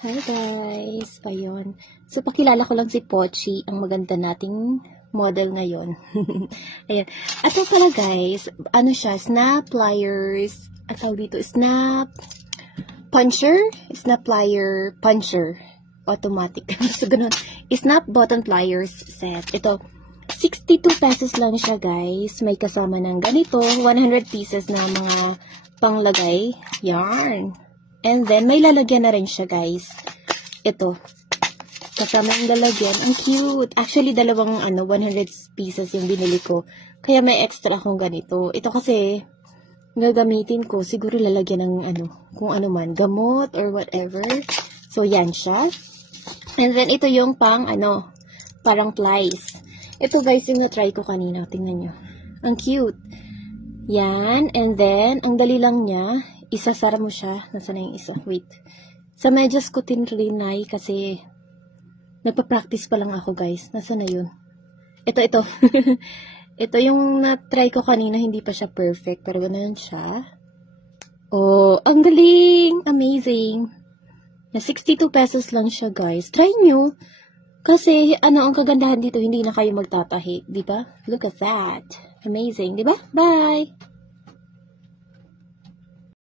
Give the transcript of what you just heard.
Hi guys! Ayun. So, pakilala ko lang si Pochi, ang maganda nating model ngayon. Ayan. Ito pala guys, ano siya, snap pliers, at tawag dito, snap puncher, snap plier puncher, automatic. So, ganun. Snap button pliers set. Ito, 62 pesos lang siya guys. May kasama ng ganito, 100 pieces na mga panglagay. Yarn. And then, may lalagyan na rin siya, guys. Ito. Kasama yung lalagyan. Ang cute. Actually, dalawang 100 pieces yung binili ko. Kaya may extra akong ganito. Ito kasi, gagamitin ko. Siguro lalagyan ng kung ano man. Gamot or whatever. So, yan siya. And then, ito yung parang plies. Ito, guys, yung na-try ko kanina. Tingnan nyo. Ang cute. Yan. And then, ang dali lang niya. Isasara mo siya. Nasaan na yung isa? Wait. Sa medyas ko tinrinay kasi nagpa-practice pa lang ako, guys. Nasaan na yun? Ito. Ito yung na-try ko kanina. Hindi pa siya perfect. Pero ganoon siya. Oh, ang galing! Amazing! 62 pesos lang siya, guys. Try nyo. Kasi, ang kagandahan dito, hindi na kayo magtatahi. Diba? Look at that. Amazing. Diba? Bye!